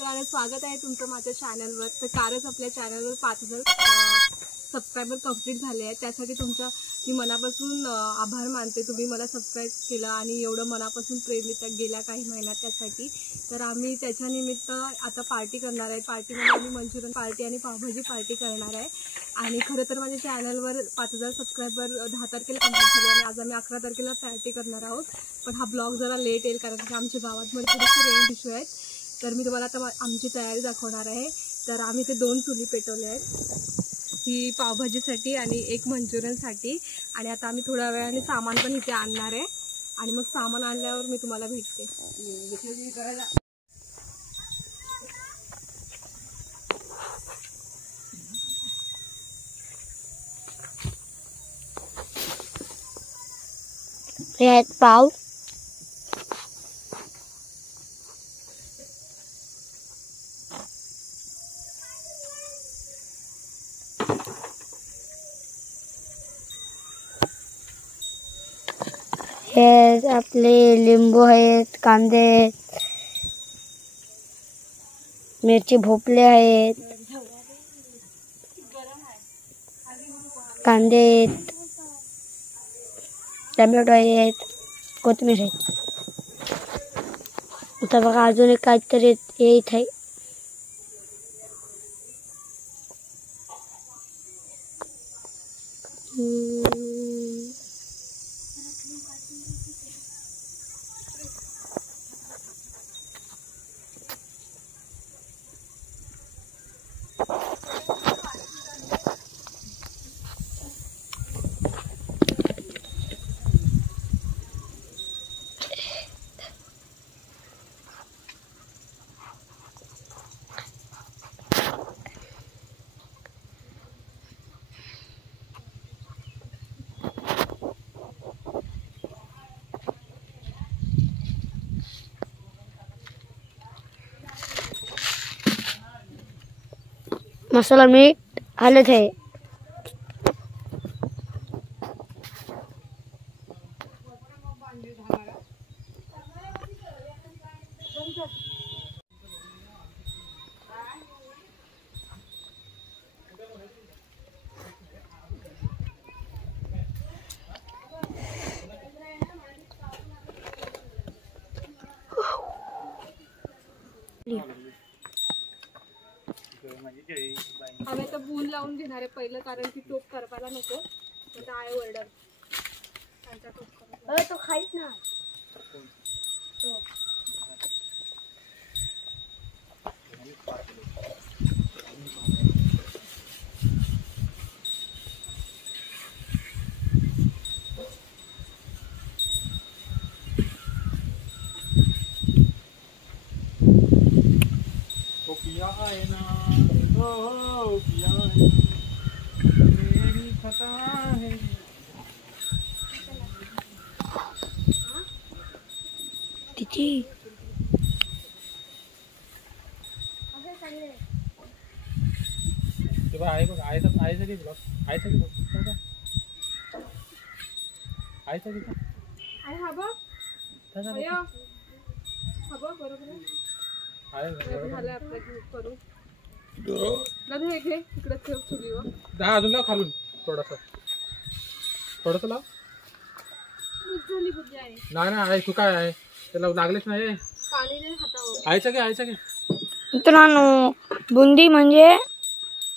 तर स्वागत आहे तुमचं माझ्या चॅनलवर। तर कालच आपल्या चॅनलवर 5000 सबस्क्रायबर कंप्लीट झाले आहेत। त्यासाठी तुमचा मी मनापासून आभार मानते। तुम्ही मला सबस्क्राइब केलं आणि एवढं मनापासून प्रेम देता गेल्या काही महिन्यात त्यासाठी। तर आम्ही त्याच्या निमित्त आता पार्टी करणार आहे। पार्टीमध्ये आम्ही मंचुरियन पार्टी आणि पावभाजी पार्टी करणार आहे। आणि खरं तर माझ्या चॅनलवर 5000 सबस्क्रायबर 10 तारखेला कंप्लीट झाले आणि आज आम्ही 11 तारखेला पार्टी करणार आहोत। पण हा ब्लॉग जरा लेट येईल कारण की आमच्या गावात मध्ये थोडेसे रेंज इश्यू आहेत। तर मी तुम्हाला आता आमची तयारी दाखवणार आहे। तर आम्ही ते 2 चुली पेटवले आहेत, ही पावभाजीसाठी आणि एक मंचुरियनसाठी। आणि आता आम्ही थोड्या वेळाने सामान पण इथे आणणार आहे आणि मग सामान आणल्यावर मी तुम्हाला भेटते। हे आहेत पाव, हे आपले लिंबू आहेत, कांदे आहेत, मिरची भोपळे आहेत, कांदे आहेत, टमॅटो आहेत, कोथिंबीर आहे। आता बघा अजून एक काहीतरी येत आहे। मसाला, मीठ, हळद है। आम्ही आता बून लावून घेणार आहे पहिलं, कारण की टोप करपायला नको। आता आहे ओरडर त्यांचा टोप करायला। तो खाईत ना तिची आहे बघ, आहे तर आहे सगळी ब्लॉक, आहे सगळी ब्लॉक, आहे सगळी आहे। हा बघ, हा बघ बरोबर आहे। झालं आपलं करून दादा, हे घे इकडे ठेव चुलीवर। दहा अजून लाव खालून, थोडंसं लाव। नाही नाही आहे, तू काय आहे त्याला लागलेच नाही। पाणी नाही हातावर, आहे सगळे, आहे सगळे। मित्रांनो, बुंदी म्हणजे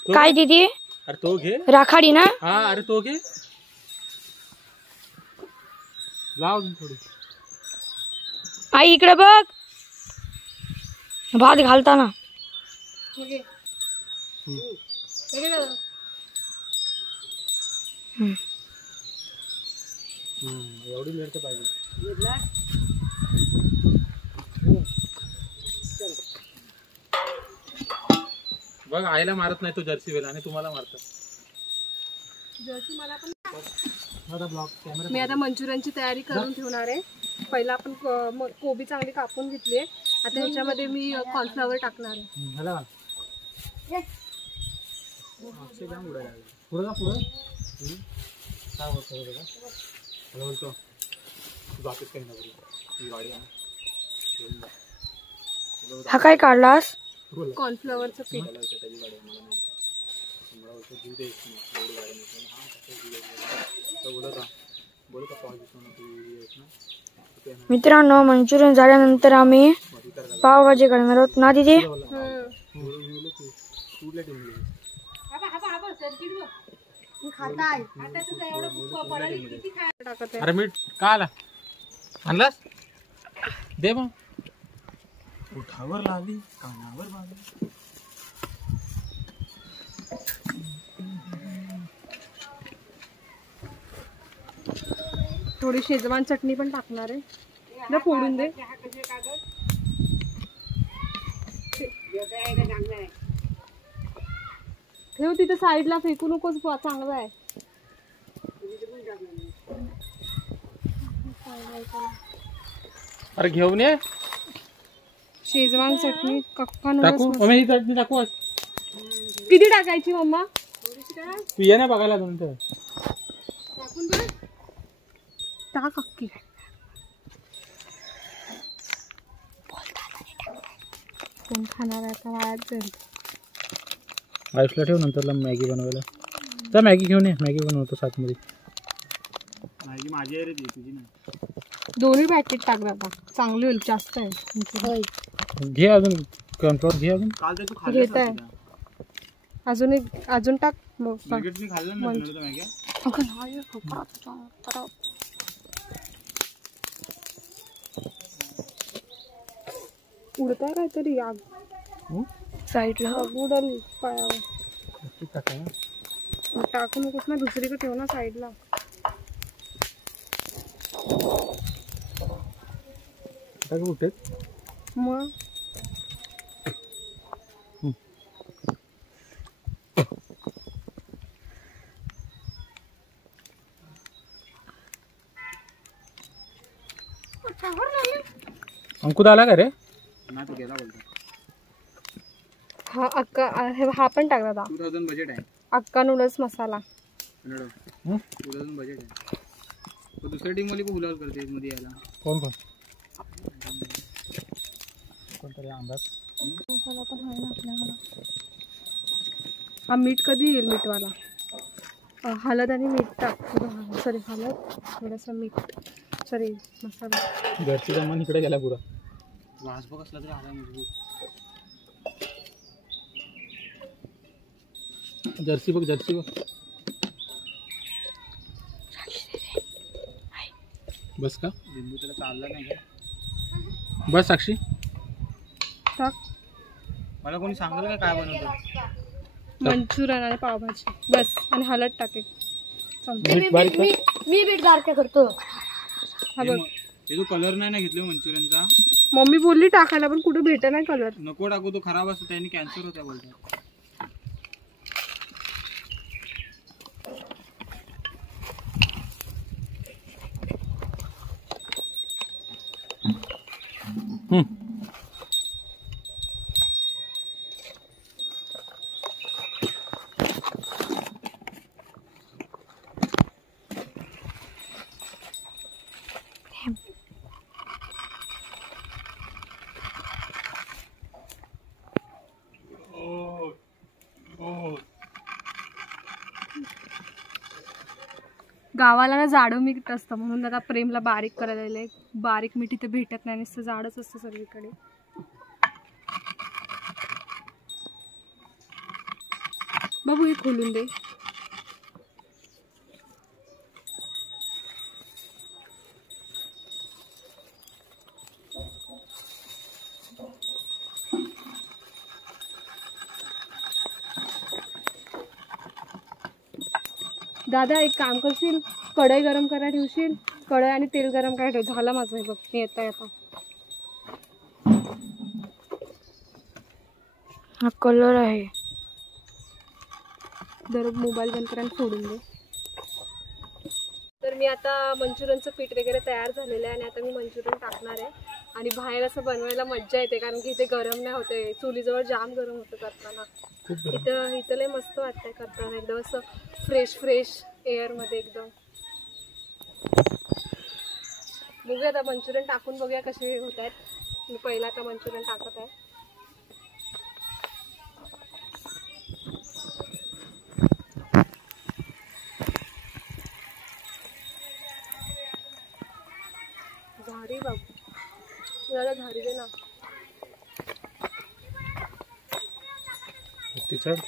काय दीदी? अरे तो घे, राखाडी ना? हा अरे तो घे, लाव थोडी। आई इकडे बघ, भात घालताना। एवढी मिळते पाहिजे। बघ, आईला मारत नाही तो जर्सी वेल आणि तुम्हाला मारतात जर्सी। मला पण मी आता मंचुरियनची तयारी करून ठेवणार आहे। पहिला आपण कोबी चांगली कापून घेतली आहे। आता ह्याच्यामध्ये मी कॉर्नफ्लॉवर टाकणार आहे। हा काय काढलास? कॉर्नफ्लॉवरचं पीठ. मित्रांनो, मंचुरियन झाल्यानंतर आम्ही पावभाजी करणार आहोत ना तिथे. अरे मीठ का आला आणलास दे मग. उठावर लावली कानावर बांधली. थोडी शेजवान चटणी पण टाकणार आहे. ना फोडून दे. ठेव तिथे साईडला, फेकू नकोस. चांगलं आहे. अरे घेऊन ये. शेजवान चटणी कक्का टाकू मम्मी, ही चटणी टाकू. किती टाकायची मम्मा? तू ये ना बघायला दोन तर टाक अक्की. कोण खाणार आता? वायाच जाईल. आयुषला ठेव, नंतरला मॅगी बनवायला. तर मॅगी घेऊन ये, मॅगी बनवतो साथ मध्ये. मॅगी माझी आहे रे, तुझी नाही. दोन्ही पॅकेट टाक बाबा, चांगली होईल. जास्त आहे. घे अजून कॉर्नफ्लोअर घे अजून. घेत आहे अजून एक, अजून टाक. उडताय काहीतरी आग साईडला. उडल पायावर. टाकू नकोस ना, दुसरीकडे ठेव ना साईडला. मग अंकुर आला का रे? ना तो गेला बोलतो. हा अक्का, हा पण टाक दादा. 2000 बजेट आहे. अक्का नूडल्स मसाला. 2000 बजेट आहे. तो दुसऱ्या टीम वाली को बुलाव करते मध्ये यायला. कोण कोण? कोणतरी अंदाज. मसाला पण आहे ना आपल्याकडे. हा मीठ कधी येईल मीठवाला? हळद आणि मीठ टाक. सॉरी, हळद थोडंसं मीठ. सॉरी, मसाला. घरची जमान इकडे गेला पुरा. वास बघ असला तरी आला मजबूत. जर्सी बघ, जर्सी बघ. बस का? लिंबू त्याला चालला नाही का? बस साक्षी टाक. मला कोणी सांगेल का काय बनवतो? मंचुरियन आणि पावभाजी बस. आणि हळद टाकेल. मी बीट बारके करतो. हा बघ, हे जो कलर नाही ना घेतले मंचुरियनचा. मम्मी बोलली टाकायला, पण कुठे भेट नाही कलर. नको टाकू, तो खराब असतो, त्याने कॅन्सर होता बोलतात. गावाला ना जाडं मीठ असतं, म्हणून आता प्रेमला बारीक करायला लागले. बारीक मीठ इथे भेटत नाही, नुसतं जाडच असतं सगळीकडे. बाबू हे खोलून दे. दादा एक काम करशील, कढई गरम करायला ठेवशील. कढई आणि तेल गरम करायला ठेव. झालं माझं हे बघ, मी येता येता. हा कलर आहे. जर मोबाईल बंद करा आणि सोडून दे. तर मी आता मंचुरियनचं पीठ वगैरे तयार झालेलं आहे आणि आता मी मंचुरियन टाकणार आहे. आणि बाहेर असं बनवायला मज्जा येते, कारण की इथे गरम नाही होते. चुलीजवळ जाम गरम होतं करताना. इथं लय मस्त वाटतंय करताना, एकदम असं फ्रेश एअरमध्ये एकदम. बघूया आता मंचुरियन टाकून बघूया कसे होत आहेत. मी पहिला आता मंचुरियन टाकत आहे. ती चढ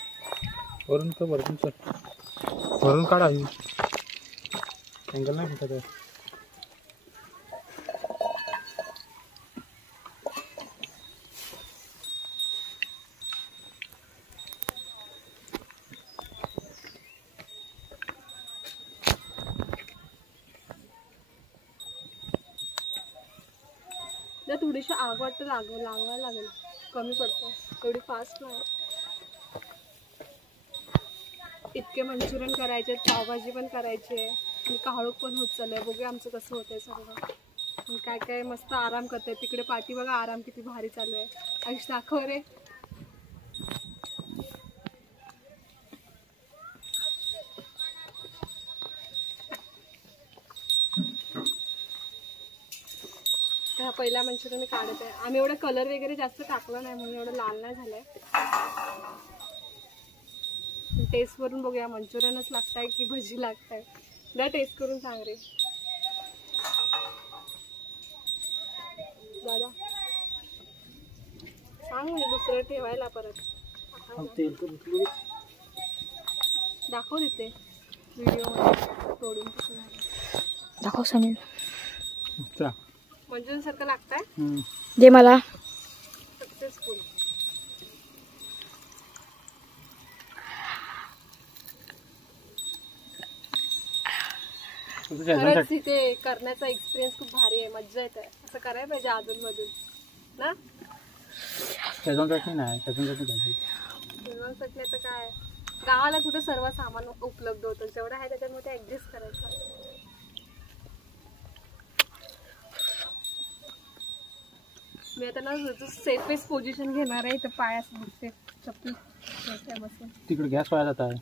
वरून तर वरून चढ वरून काढा ही अँगल नाही भेटत आहे. थोडीशी आग वाटतं लावायला लागेल. कमी पडतं तेवढी फास्ट नाही. इतके मंचुरियन करायचे, पावभाजी पण करायची आहे आणि काळोख पण होत चाललंय. बघूया आमचं कसं होतंय सर्व. काय काय मस्त आराम करताय तिकडे. पाठी बघा आराम किती भारी चालू आहे. आयुष दाखव रे. हा पहिला मंचुरियन मी काढत आहे. आम्ही एवढं कलर वगैरे जास्त टाकलं नाही म्हणून एवढं लाल नाही झालंय. टेस्ट करून बघूया मंचुरियनच लागताय की भजी लागताय. द्या टेस्ट करून सांग रे दादा. सांग म्हणजे दुसरं ठेवायला परत. दाखव तिथे व्हिडिओ तोडून दाखव सनील. मंचुरियन सारखं लागतंय. दे मला. सक्सेसफुल. खरंच तिथे करण्याचा एक्सपिरियन्स खूप भारी आहे. मज्जा येते. असं करायला पाहिजे अधून मधून ना. शेजवान चटणी नाही. शेजवान चटणी तर काय गावाला कुठं सर्व सामान उपलब्ध होतं. जेवढं आहे त्याच्यामध्ये ऍडजस्ट करायचं. मी आता ना सेफेस्ट पोझिशन घेणार आहे. तर पायास बघते चप्पल बसून. तिकडे गॅस वाया जात आहे.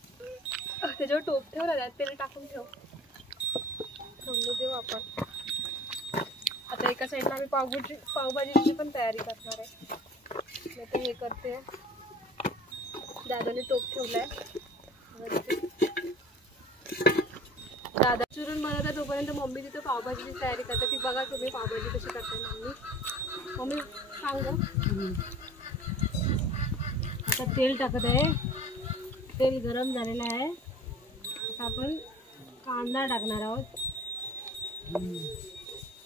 त्याच्यावर टोप ठेवला त्यात तेल टाकून ठेव. फोडणी देऊ आपण. आता एका साईडला आम्ही पावभाजीची पण तयारी करणार आहे. मी तर हे करते. दादाने टोप ठेवलाय. दादा चुरून बनवत आहे तोपर्यंत मम्मी तिथे पावभाजीची तयारी करते. ती बघा तुम्ही पावभाजी कशी करते मम्मी सांग. आता तेल टाकत आहे. तेल गरम झालेलं आहे. आता आपण कांदा टाकणार आहोत.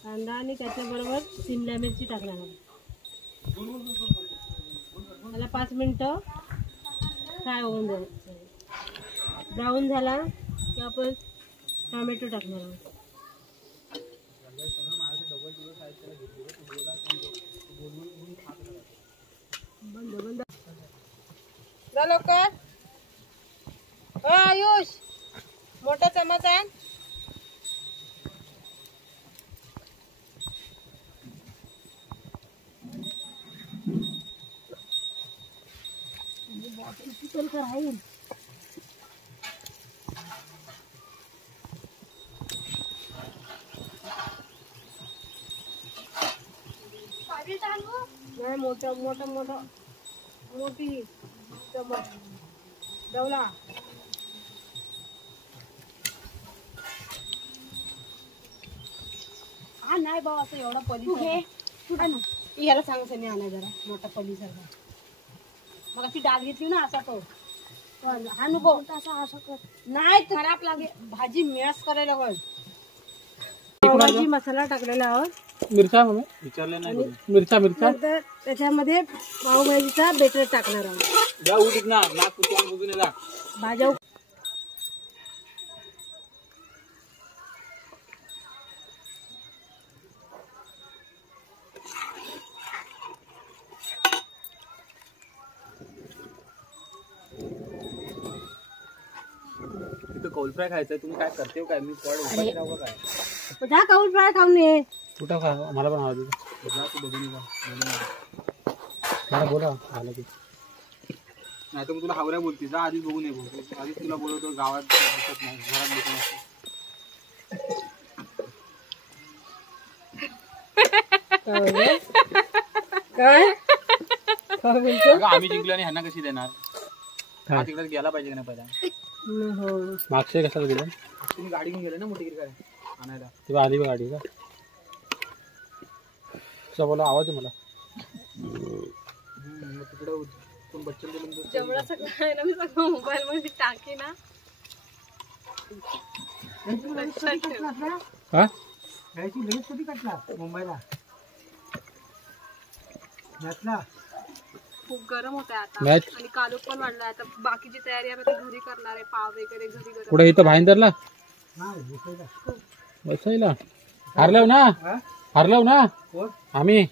कांदा आणि त्याच्याबरोबर शिमला मिरची टाकणार आहोत. मला 5 मिनटं फ्राय होऊन द्यायचं. ब्राऊन झाला की आपण टोमॅटो टाकणार आहोत. लवकर. आयुष मोठा चमच आहे. मोठी चमच डवला. हा नाही भाऊ असं एवढा पली याला सांग सनी आणा जरा मोठा पली सारखा. मग अशी डाळ घेतली ना असा तो हा नको असं नाही खराब लागे. भाजी मॅश करायला लागल. पावभाजी मसाला टाकलेला आहोत. मिरच्या विचारले नाही. मिरच्या नंतर त्याच्यामध्ये पावभाजीचा बेटर टाकणार आहोत. भाज्या कौल फ्राय खायचंय. तुम्ही काय करते काय. मी काय जा काऊन फ्राय खाऊन ये. कुठं खा. मला पण आवडते. मला बोला झालं की नाही तर मग तुला हावऱ्या बोलते. जा आधीच बघून ये. आधीच तुला बोलवतो गावात दिसत नाही. घरात बसून काय आम्ही जिंकलो आणि ह्यांना कशी देणार. हा तिकडे गेला पाहिजे का नाही पहिला. मागच्या कशाला गेलं. तुम्ही गाडी घेऊन गेले ना मोठी काय आणायला. तेव्हा आली गाडी का बोला आवाज आहे मला. तिकडे जेवढा सगळं आहे ना मी सगळं मोबाईल मध्ये टाकी ना. मुंबईला खूप गरम होत आहे आता आणि कालोख पण वाढला. आता बाकीची तयारी आम्ही घरी करणार आहे. पाव वगैरे घरी करणार. कुठे इथं भाईंदरला बसायला हारलव ना आम्ही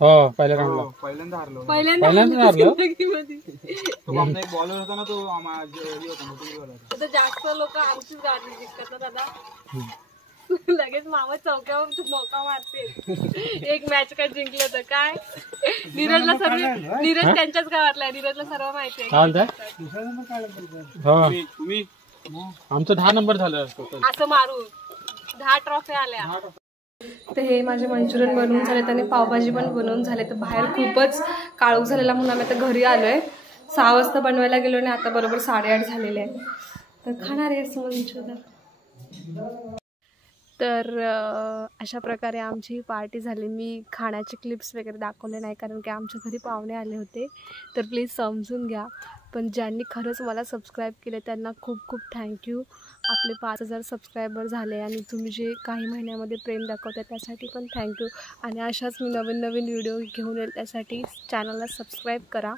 हो पहिल्यांदा हारलो. बॉलर होता ना तो आता जास्त लोक आमचीच गाडी जिंकतात ना दादा. लगेच मामा चौक्यावर मोका मारते. एक मॅच काय जिंकलं तर काय नीरजला सर्व नीरज त्यांच्याच गावातला आहे. नीरजला सर्व माहिती आहे. आमचं 10 नंबर झालं असं मारून 10 ट्रॉफी आल्या. तर हे माझे मंचुरियन बनवून झालेत आणि पावभाजी पण बनवून झाले. तर बाहेर खूपच काळोख झालेला म्हणून आम्ही आता घरी आलोय. 6 वाजता बनवायला गेलो आणि आता बरोबर 8:30 झालेले आहे. तर खाणार आहे मंचुरियन. तर अशा प्रकारे आमची ही पार्टी झाली. मी खाण्याचे क्लिप्स वगैरे दाखवले नाही कारण की आमच्या घरी पाहुणे आले होते. तर प्लीज समजून घ्या. पण ज्यांनी खरंच मला सबस्क्राईब केले त्यांना खूप खूप थँक्यू. आपले 5000 सबस्क्रायबर झाले आणि तुम्ही जे काही महिन्यामध्ये प्रेम दाखवता त्यासाठी पण थँक्यू. आणि अशाच मी नवीन नवीन व्हिडिओ घेऊन येईल त्यासाठी चॅनलला सबस्क्राईब करा.